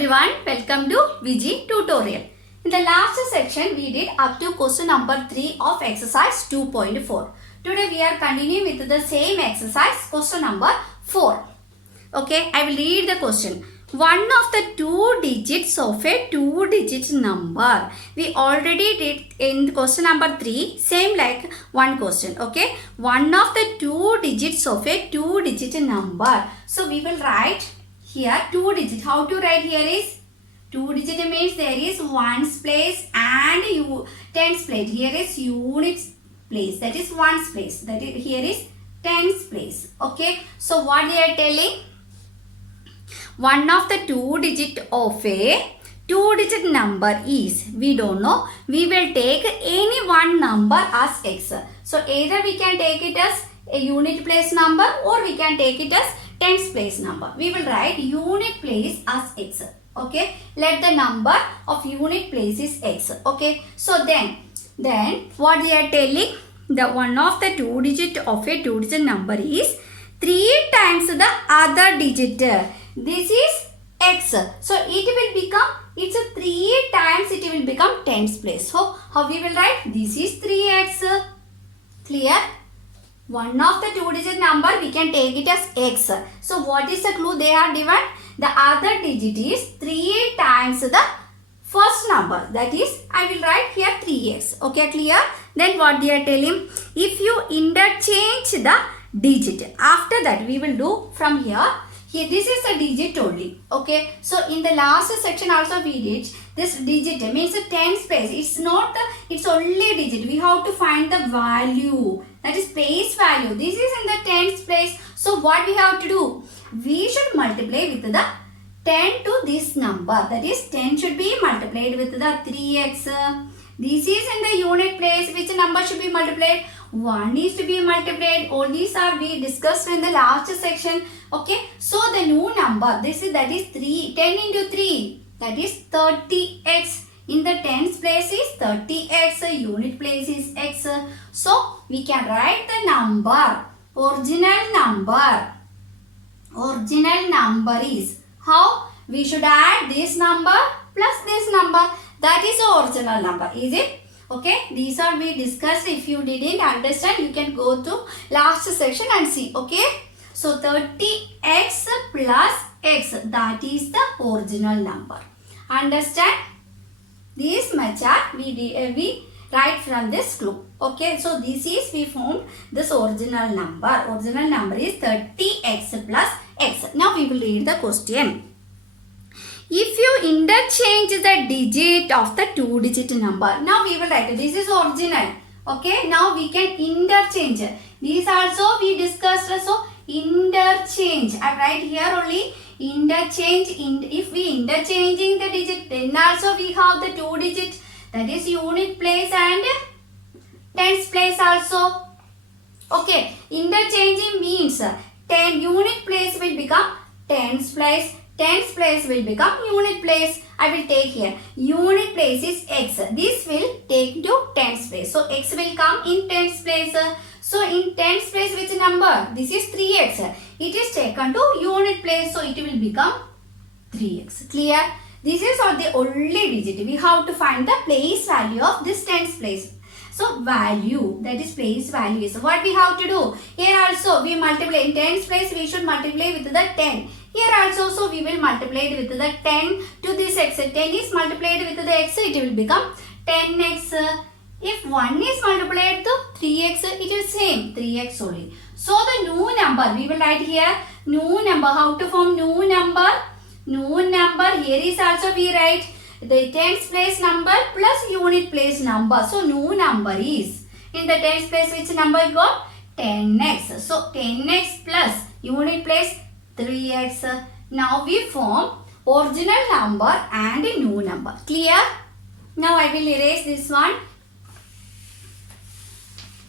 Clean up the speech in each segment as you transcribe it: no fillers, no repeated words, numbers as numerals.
everyone, welcome to VG tutorial. In the last section we did up to question number 3 of exercise 2.4. Today we are continuing with the same exercise, question number 4. Okay, I will read the question. One of the two digits of a two-digit number. We already did in question number 3, same like one question. Okay, one of the two digits of a two-digit number. So we will write here two digit. How to write here is two digit means there is ones place and tens place. Here is units place. That is ones place. That is here is tens place. Okay. So what they are telling? One of the two digit of a two digit number is, we don't know. We will take any one number as x. So either we can take it as a unit place number or we can take it as tens place number. We will write unit place as x. Okay, let the number of unit place is x. Okay, so then what they are telling, the one of the two digit of a two digit number is 3 times the other digit. This is x. So it will become, it's a 3 times it will become tens place. So how we will write? This is 3x. Clear? One of the two digit number we can take it as x. So what is the clue they are given? The other digit is 3 times the first number. That is, I will write here 3x. Okay, clear? Then what they are telling? If you interchange the digit, after that we will do from here. Here this is a digit only. Okay, so in the last section also we did this digit means a tens place. It's not the, it's only digit. We have to find the value, that is place value. This is in the tens place. So what we have to do? We should multiply with the 10 to this number. That is 10 should be multiplied with the 3x. This is in the unit place. Which number should be multiplied? 1 is to be multiplied. All these are we discussed in the last section. Okay. So the new number, this is, that is 3. 10 into 3. That is 30x. In the tens place is 30x. Unit place is x. So we can write the number. Original number. Original number is how? We should add this number plus this number. That is the original number. Is it? Okay, these are we discussed. If you didn't understand, you can go to last section and see. Okay, so 30x plus x, that is the original number. Understand? This method we write from this clue. Okay, so this is we found this original number. Original number is 30x plus x. Now we will read the question. If you interchange the digit of the two digit number, now we will write this is original. Okay, now we can interchange. These also we discussed. So interchange. I write here only interchange. If we interchanging the digit, then also we have the two digit, that is unit place and tens place also. Okay, interchanging means 10 unit place will become tens place. Tens place will become unit place. I will take here. Unit place is x. This will take to tens place. So x will come in tens place. So in tens place which number? This is 3x. It is taken to unit place. So it will become 3x. Clear? This is not the only digit. We have to find the place value of this tens place. So value, that is place value is what we have to do. Here also we multiply. In tens place we should multiply with the 10. Here also so we will multiply with the 10 to this x. 10 is multiplied with the x, it will become 10x. If 1 is multiplied to 3x, it is same 3x only. So the new number, we will write here new number. How to form new number? New number, here is also we write the tens place number plus unit place number. So new number is, in the tens place which number you got? 10x. So 10x plus unit place 3x. Now we form original number and a new number. Clear? Now I will erase this one.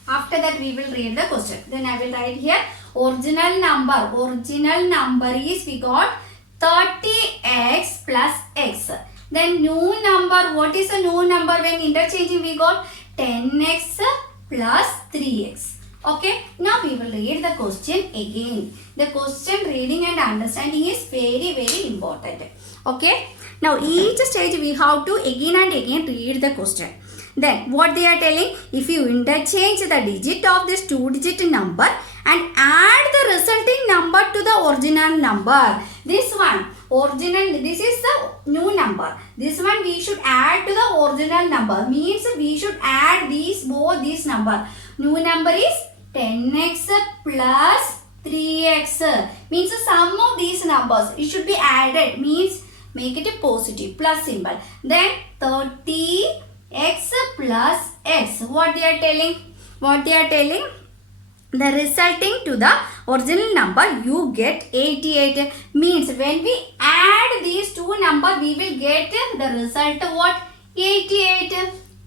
After that we will read the question. Then I will write here original number. Original number is, we got 30x plus x. Then new number, what is the new number when interchanging? We got 10x plus 3x. Okay, now we will read the question again. The question reading and understanding is very, very important. Okay, now each stage we have to again and again read the question. Then what they are telling, if you interchange the digit of this 2-digit number and add the resulting number to the original number. This one, this is the new number. This one we should add to the original number. Means we should add both these number. New number is 10x plus 3x. Means the sum of these numbers, it should be added. Means make it a positive plus symbol. Then 30x plus x. What they are telling? What they are telling? The resulting to the original number you get 88. Means when we add these two numbers, we will get the result what? 88.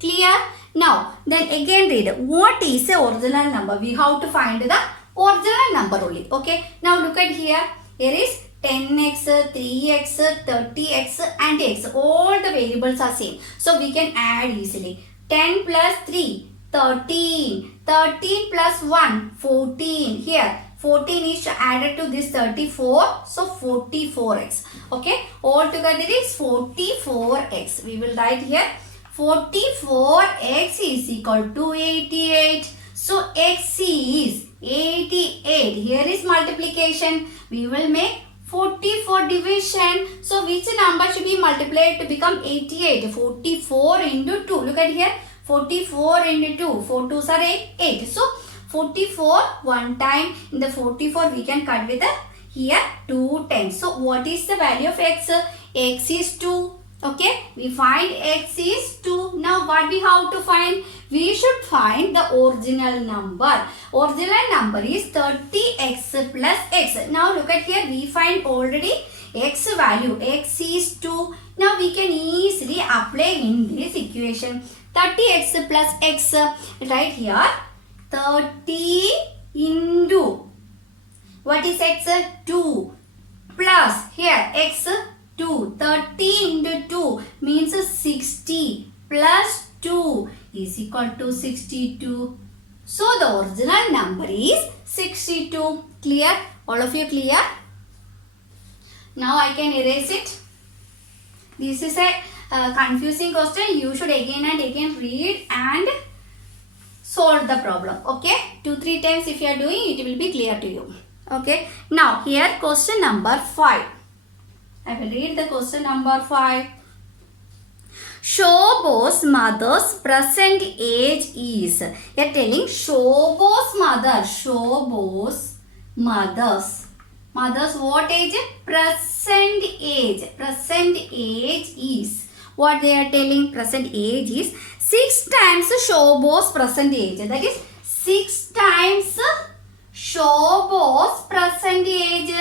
Clear? Now, then again read. What is the original number? We have to find the original number only. Okay. Now look at here. Here is 10x, 3x, 30x and x. All the variables are same. So we can add easily. 10 plus 3. 13. 13 plus 1. 14. Here 14 is added to this 34. So 44x. Okay. All together is 44x. We will write here 44x is equal to 88. So x is 88. Here is multiplication. We will make 44 division. So which number should be multiplied to become 88? 44 into 2. Look at here. 44 into 2. 4 2s are 8. So 44 one time. In the 44 we can cut with here 2 times. So what is the value of x? X is 2. Okay. We find x is 2. Now what we have to find? We should find the original number. Original number is 30x plus x. Now look at here. We find already x value. X is 2. Now we can easily apply in this equation. 30x plus x, right here, 30 into, what is x? 2, plus, here, x, 2, 30 into 2 means 60, plus 2 is equal to 62. So, the original number is 62. Clear? All of you clear? Now, I can erase it. This is a confusing question. You should again and again read and solve the problem. Okay, 2-3 times if you are doing, it will be clear to you. Okay, now here question number 5. I will read the question number 5. Shobo's mother's present age is. You are telling Shobo's mother's what age? Present age. Present age is. What they are telling? Present age is 6 times Shobo's present age. That is 6 times Shobo's present age.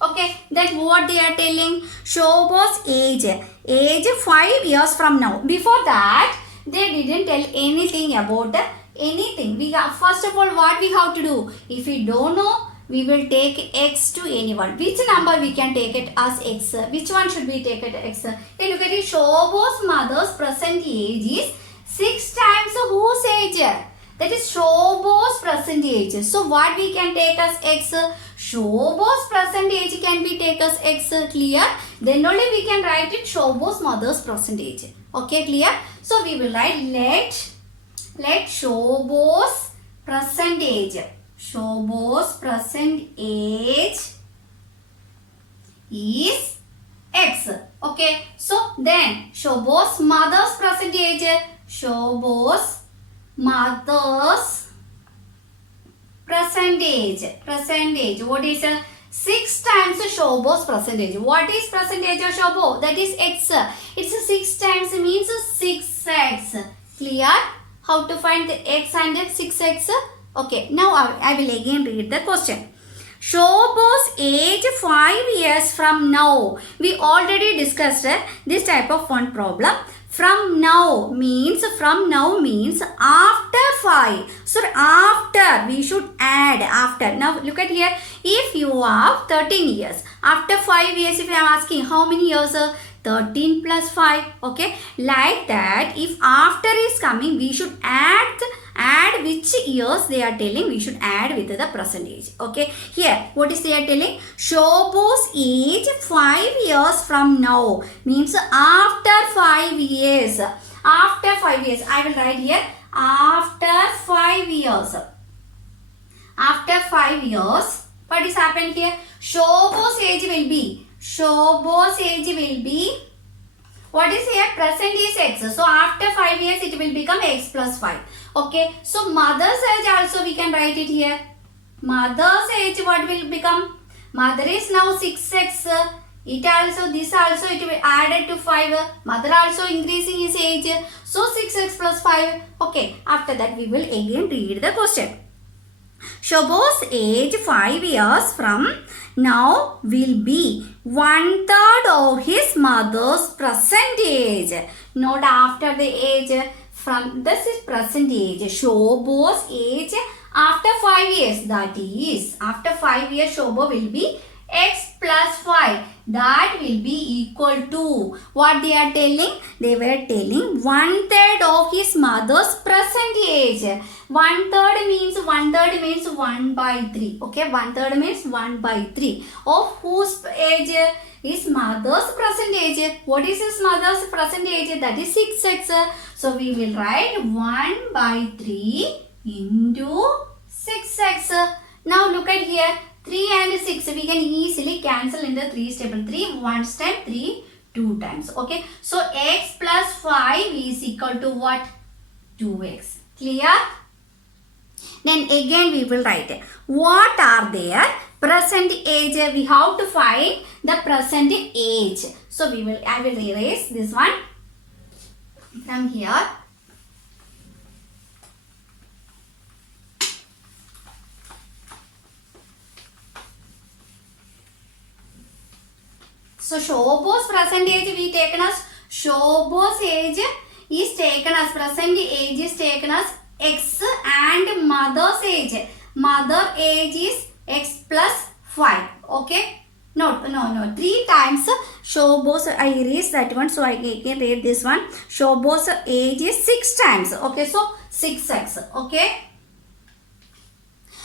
Okay. Then what they are telling? Shobo's age. Age 5 years from now. Before that, they didn't tell anything about anything. First of all, what we have to do? If we don't know, we will take x to anyone. Which number we can take it as x? Which one should we take it as x? Okay, look at it. Shobo's mother's present age is 6 times whose age? That is Shobo's present age. So what we can take as x? Shobo's present age can be taken as x. Clear? Then only we can write it Shobo's mother's present age. Okay, clear? So we will write let Shobo's present age. Shobo's present age is x. Okay. So then Shobo's mother's present age. Shobo's mother's present age. Present age. What is 6 times Shobo's present age? What is present age of Shobo? That is x. It's 6 times means 6x. Clear? How to find the x and 6x? Okay, now I will again read the question. Shobo's age 5 years from now. We already discussed this type of one problem. From now means after 5. So after we should add after. Now look at here. If you have 13 years. After 5 years, if I am asking how many years? 13 plus 5. Okay, like that, if after is coming, we should add which years they are telling, we should add with the percentage. Okay, here what is they are telling? Shobo's age 5 years from now, means after 5 years. After 5 years, I will write here after 5 years. After 5 years, what is happened here? Shobo's age will be, what is here? Present is x. So after 5 years it will become x plus 5. Okay. So mother's age also we can write it here. Mother's age what will become? Mother is now 6x. It also, this also it will added to 5. Mother also increasing his age. So 6x plus 5. Okay. After that we will again read the question. Shobo's age 5 years from now will be 1/3 of his mother's present age. Not after the age. From this is present age. Shobo's age after 5 years. That is, after 5 years Shobo will be x plus 5. That will be equal to what they are telling? They were telling 1/3 of his mother's present age. 1/3 means 1/3. Okay, 1/3 means 1/3 of whose age? His mother's present age. What is his mother's present age? That is 6x. So we will write 1/3 into 6x. Now look at here. 3 and 6 we can easily cancel in the 3 table. 3 once time, 3 2 times. Okay. So x plus 5 is equal to what? 2x. Clear? Then again we will write what are their present age. We have to find the present age. So I will erase this one from here. So Shobo's present age we taken as, Shobo's age is taken as, present age is taken as x, and mother's age. Mother age is x plus 5. Okay. No. 3 times Shobo's, I erase that one. So I can read this one. Shobo's age is 6 times. Okay. So 6x. Okay.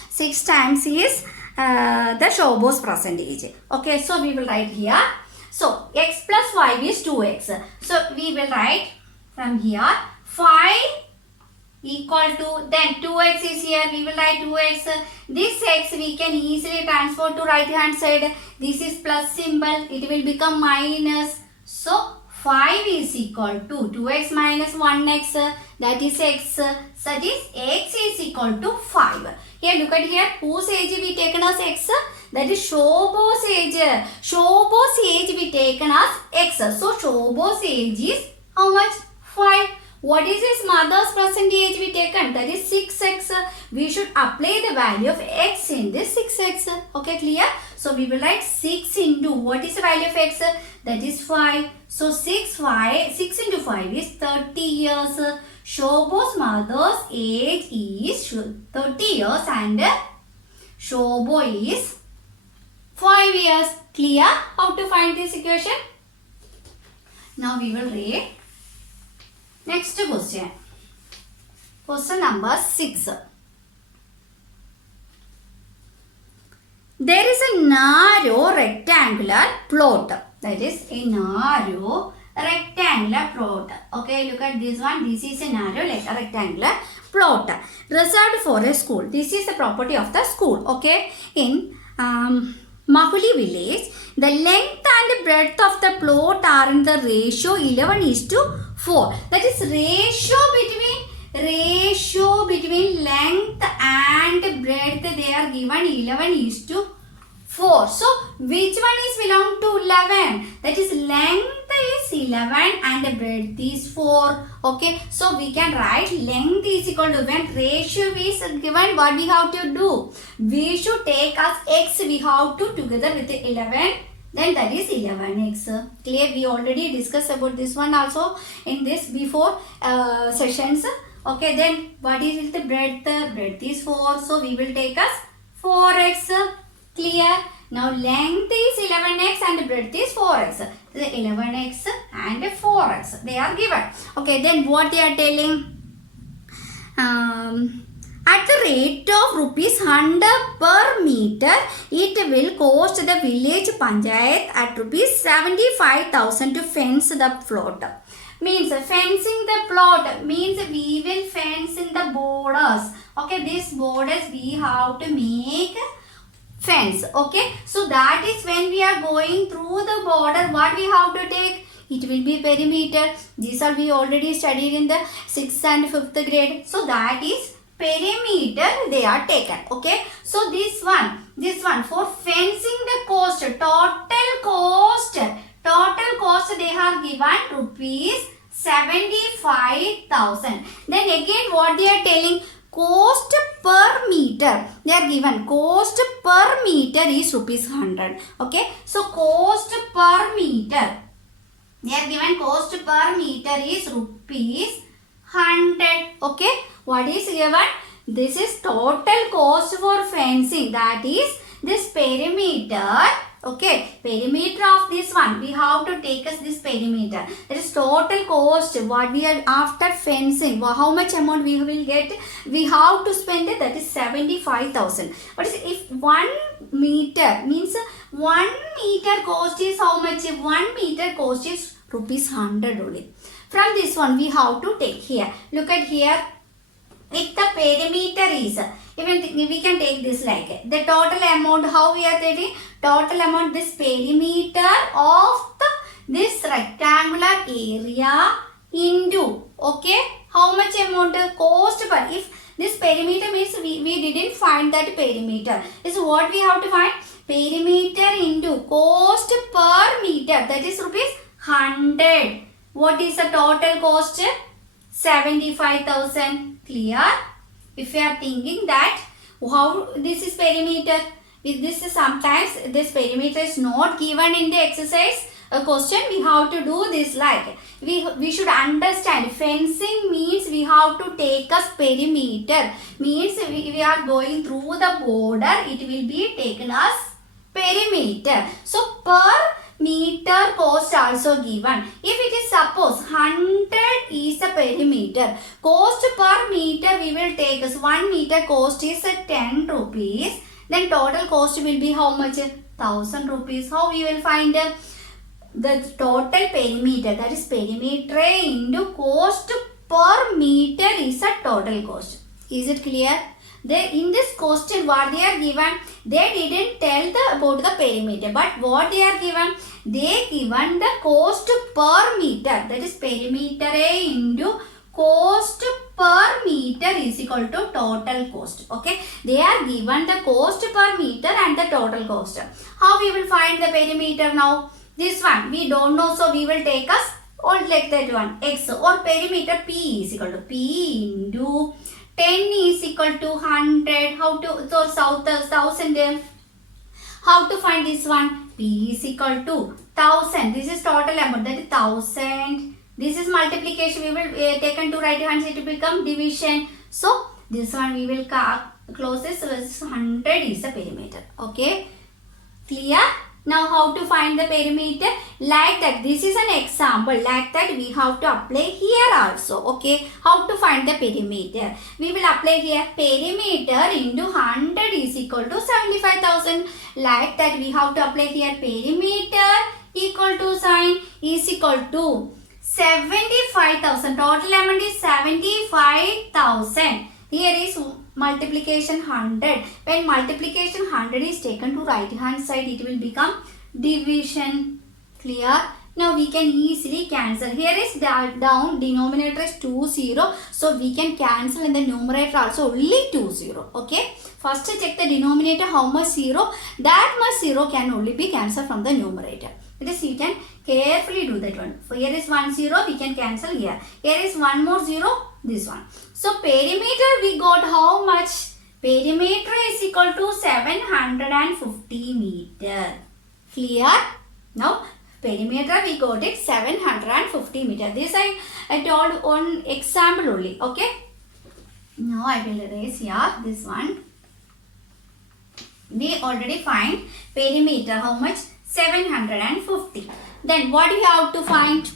6 times is the Shobo's present age. Okay. So we will write here. So x plus 5 is 2x. So we will write from here 5 equal to, then 2x is here, we will write 2x. This x we can easily transfer to right hand side. This is plus symbol, it will become minus. So 5 is equal to 2x minus 1x, that is x. That is x is equal to 5. Here look at here, whose age we taken as x? That is Shobo's age. Shobo's age we taken as x. So Shobo's age is how much? 5. What is his mother's present age we taken? That is 6x. We should apply the value of x in this 6x. Okay, clear? So we will write 6 into, what is the value of x? That is 5. So 6 into 5 is 30 years. Shobo's mother's age is 30 years and Shobo is 5 years. Clear? How to find this equation? Now we will read next question. Question number 6. There is a narrow rectangular plot. That is a narrow rectangular plot. Okay, look at this one. This is a narrow rectangular plot reserved for a school. This is the property of the school. Okay, in Mahuli village, the length and breadth of the plot are in the ratio 11:4. That is ratio between length and breadth. They are given 11:4. So which one is belong to 11? That is length is 11 and breadth is 4. Okay. So we can write length is equal to, when ratio is given, what we have to do? We should take as x, we have to together with 11. Then that is 11x. Clear? We already discussed about this one also in this before sessions. Okay. Then what is the breadth? Breadth is 4. So we will take as 4x. Clear? Now length is 11x and breadth is 4x. The 11x and 4x they are given. Okay, then what they are telling? At the rate of rupees 100 per meter, it will cost the village panchayat at rupees 75,000 to fence the plot. Means fencing the plot means we will fence in the borders. Okay, these borders we have to make fence. Okay, so that is when we are going through the border, what we have to take? It will be perimeter. These are we already studied in the 6th and 5th grade. So that is perimeter they are taken. Okay, so this one for fencing the cost, total cost they have given rupees 75,000. Then again what they are telling? Cost per meter they are given. Cost per meter is rupees 100. Okay, so cost per meter they are given. Cost per meter is rupees 100. Okay, what is given? This is total cost for fencing, that is this perimeter. Okay, perimeter of this one we have to take as this perimeter. That is total cost what we are after fencing. How much amount we will get? We have to spend it, that is 75,000. But if 1 meter means 1 meter cost is how much? 1 meter cost is rupees 100 only. From this one we have to take here. Look at here. If the perimeter is, even we can take this like the total amount. How we are taking? Total amount, this perimeter of this rectangular area into, okay, how much amount? Cost per. If this perimeter means we didn't find that perimeter. Is what we have to find? Perimeter into cost per meter, that is rupees 100. What is the total cost? 75,000. Clear? If you are thinking that how this is perimeter, with this sometimes this perimeter is not given in the exercise question, we have to do this like we should understand fencing means we have to take as perimeter, means we are going through the border, it will be taken as perimeter. So per meter cost also given. If it is suppose 100 is the perimeter, cost per meter we will take as 1 meter cost is 10 rupees. Then total cost will be how much? 1000 rupees. How we will find the total perimeter, that is perimeter into cost per meter is a total cost. Is it clear? In this question what they are given, they didn't tell about the perimeter, but what they are given, they given the cost per meter, that is perimeter into cost per meter is equal to total cost. Okay, they are given the cost per meter and the total cost. How we will find the perimeter now? This one we don't know, so we will take us or like that one x, or perimeter p is equal to p into 10 is equal to 100. How to, so 1000. How to find this one? P is equal to 1000. This is total amount, that is 1000. This is multiplication. We will taken to right hand side to become division. So this one we will close this. 100 is the perimeter. Okay, clear? Now how to find the perimeter? Like that. This is an example. Like that we have to apply here also. Okay. How to find the perimeter? We will apply here perimeter into 100 is equal to 75,000. Like that we have to apply here perimeter equal to sign is equal to 75,000. Total amount is 75,000. Here is multiplication 100. When multiplication 100 is taken to right hand side, it will become division. Clear? Now we can easily cancel. Here is down, denominator is 20. So we can cancel in the numerator also only 20. Okay. First check the denominator how much 0. That much 0 can only be cancelled from the numerator. It is, you can carefully do that one. So here is 1 0, we can cancel here. Here is one more 0, this one. So perimeter we got how much? Perimeter is equal to 750 meter. Clear? Now perimeter we got it 750 meter. This I told on example only. Okay. Now I will erase here this one. We already find perimeter. How much? 750. Then what we have to find?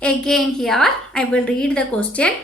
Again here I will read the question.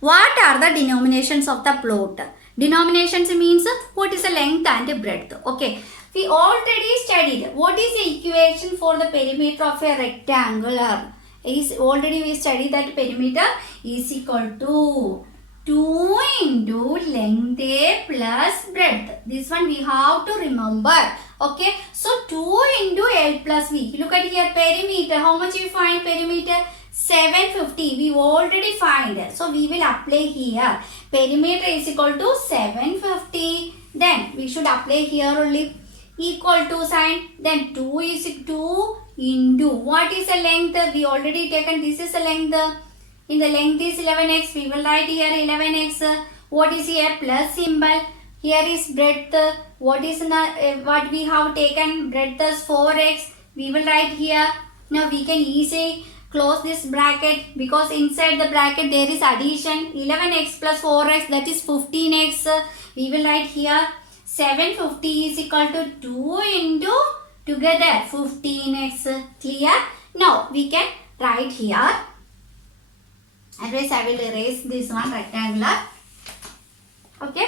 What are the denominations of the plot? Denominations means what is the length and breadth. Okay. We already studied what is the equation for the perimeter of a rectangular. Already we studied that perimeter is equal to 2 into length A plus breadth. This one we have to remember. Okay. So 2 into L plus V. Look at here perimeter. How much you find perimeter? 750. We already find. So we will apply here. Perimeter is equal to 750. Then we should apply here only equal to sign. Then 2 is 2 into. What is the length? We already taken. This is the length. In the length is 11x. We will write here 11x. What is here? Plus symbol. Here is breadth. What is what we have taken? Breadth is 4x. We will write here. Now we can easily close this bracket because inside the bracket there is addition. 11x plus 4x, that is 15x. We will write here 750 is equal to 2 into together 15x. Clear? Now we can write here. Otherwise I will erase this one rectangular. Okay.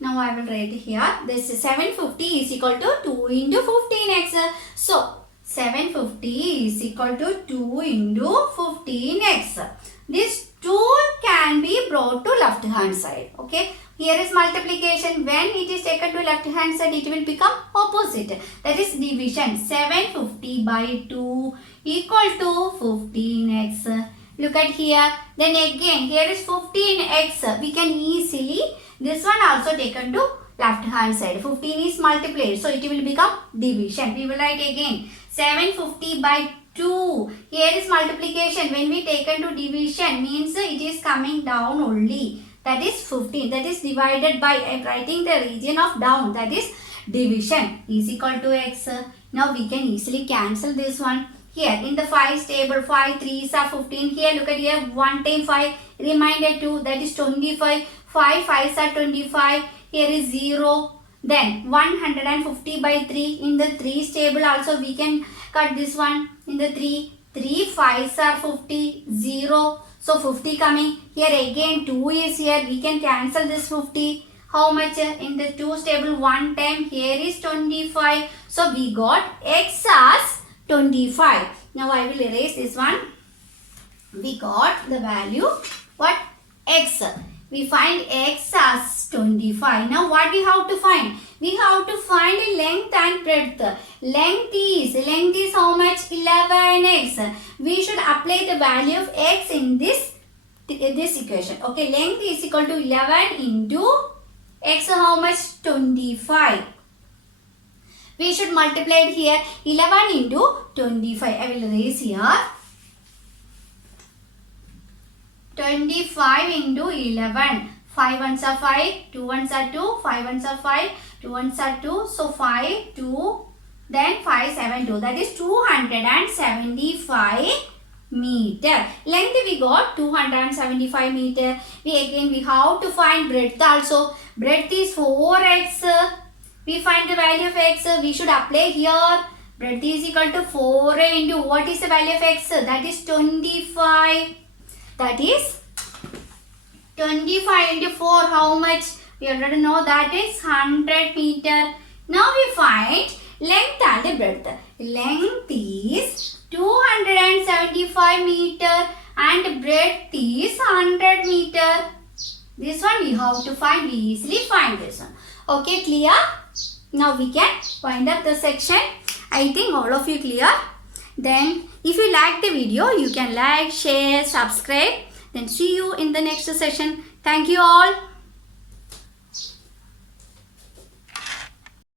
Now I will write here. This 750 is equal to 2 into 15x. So 750 is equal to 2 into 15x. This 2 can be brought to left hand side. Okay. Here is multiplication. When it is taken to left hand side, it will become opposite. That is division. 750 by 2 equal to 15x. Look at here. Then again, here is 15x. We can easily, this one also taken to left hand side. 15 is multiplied. So it will become division. We will write again. 750 by 2. Here is multiplication. When we taken to division means it is coming down only. That is 15. That is divided by writing the region of down. That is division is equal to x. Now we can easily cancel this one. Here in the 5's table, 5 3s are 15. Here look at here 1 time 5 remainder 2, that is 25. 5 5s are 25. Here is 0. Then 150 by 3. In the 3's table also we can cut this one. In the 3 5s are 50. 0. So 50 coming. Here again 2 is here. We can cancel this 50. How much? In the 2's table 1 time. Here is 25. So we got x as 25. Now I will erase this one. We got the value what? X. We find x as 25. Now what we have to find? We have to find length and breadth. Length is how much? 11x. We should apply the value of x in this equation. Okay, length is equal to 11 into x how much? 25. We should multiply it here 11 into 25. I will erase here. 25 into 11. 5 ones are 5, 2 ones are 2, 5 ones are 5, 2 ones are 2. So 5, 2, then 5, 7, 2. That is 275 meter. Length we got 275 meter. We have to find breadth also. Breadth is 4x. We find the value of x. We should apply here. Breadth is equal to 4 into what is the value of x? That is 25. That is 25 into 4. How much? We already know that is 100 meter. Now we find length and breadth. Length is 275 meter and breadth is 100 meter. This one we have to find. We easily find this one. Okay, clear? Now we can wind up the section. I think all of you clear. Then if you like the video, you can like, share, subscribe. Then see you in the next session. Thank you all.